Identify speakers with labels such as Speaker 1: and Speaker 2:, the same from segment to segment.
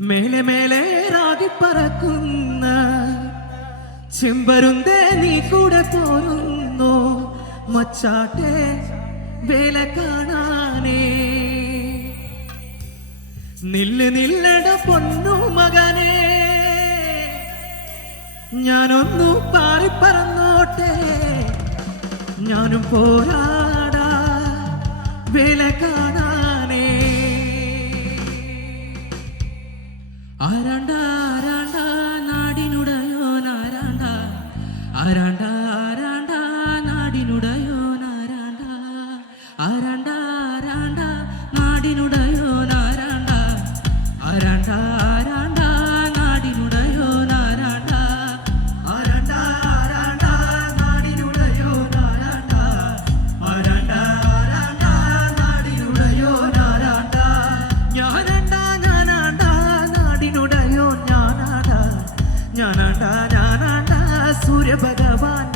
Speaker 1: മേലെ മേലെ റാഗിപ്പറക്കുന്ന ചെമ്പരുന്തേ നീ കൂടെ പോരുന്നു. മച്ചാട്ടെ വേല കാണാനേ. നില്ല് നില്ലട പൊന്നു മകനെ. ഞാനൊന്നു പാറിപ്പറന്നോട്ടെ. ഞാനും പോരാ ഗൗരഭഗവാൻ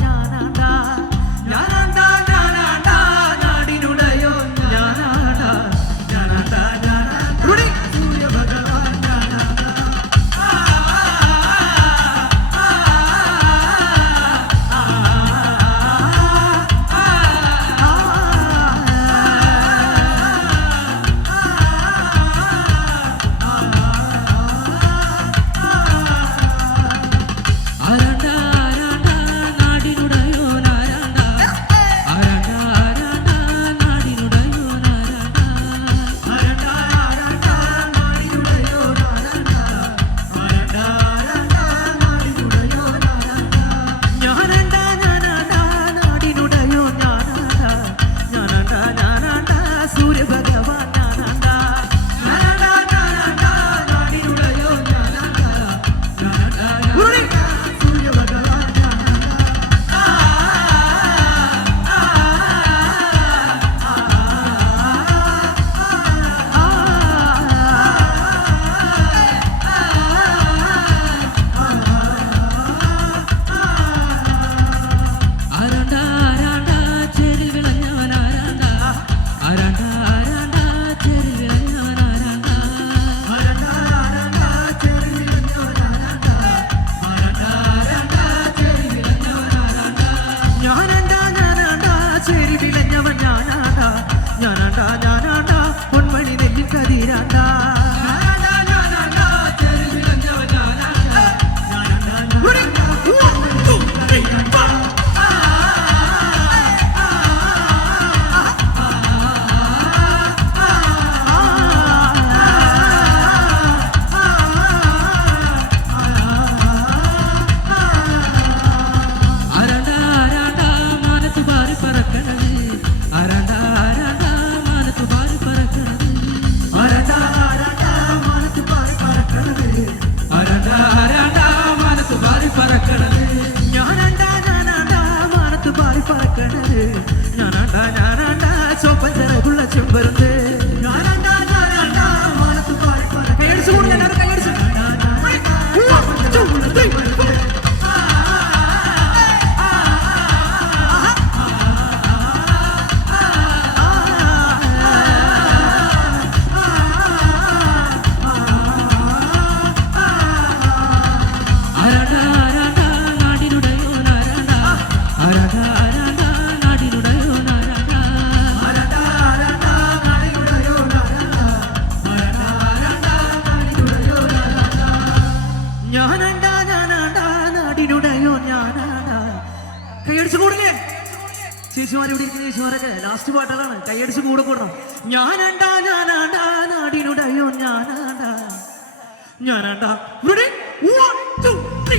Speaker 1: മുരളി കൈയടിച്ച് കൂടില്ലേ ചേച്ചിമാർ ഇവിടെ ഇരിക്കുന്ന ചേച്ചിമാരൊക്കെ ലാസ്റ്റ് പാട്ടുകളാണ് കൈയടിച്ച് കൂടെ കൂടണം. ഞാനണ്ടാ ഞാനാണ്ടാ നാടിനുടയോ ഞാനാണ്ടാ. ഞാനാണ്ടാ. ഇവിടെ one two three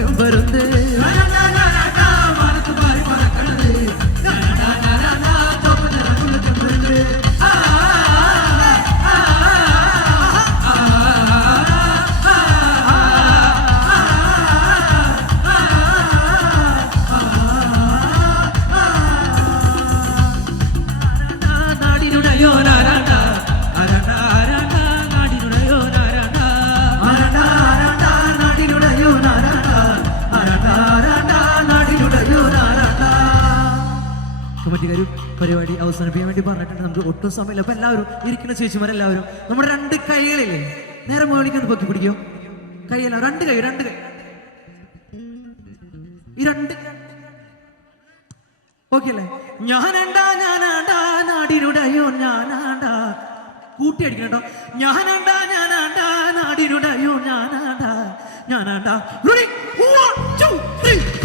Speaker 1: eu varandei വേണ്ടി പറഞ്ഞിട്ടുണ്ട്. നമുക്ക് ഒട്ടും സമയമില്ല. അപ്പൊ എല്ലാവരും ഇരിക്കുന്ന ചേച്ചിമാരെല്ലാവരും നമ്മുടെ രണ്ട് കൈകളില്ലേ നേരെ മുകളിലേക്ക് പൊക്കി പിടിക്കോ. കൈയല്ല രണ്ട് കൈ രണ്ട് കൈ. ഈ രണ്ട് ഓക്കെ അല്ലേ ഞാനണ്ടാ ഞാനാണ്ടാ നാടിനുടയോ ഞാനാണ്ടാ. കൂട്ടി അടിക്കണം ഞാനാണ്ടാ ഞാനാണ്ടാ നാടിനുടയോ ഞാനാണ്ടാ. ഞാനാണ്ടാ. Ready? One, two.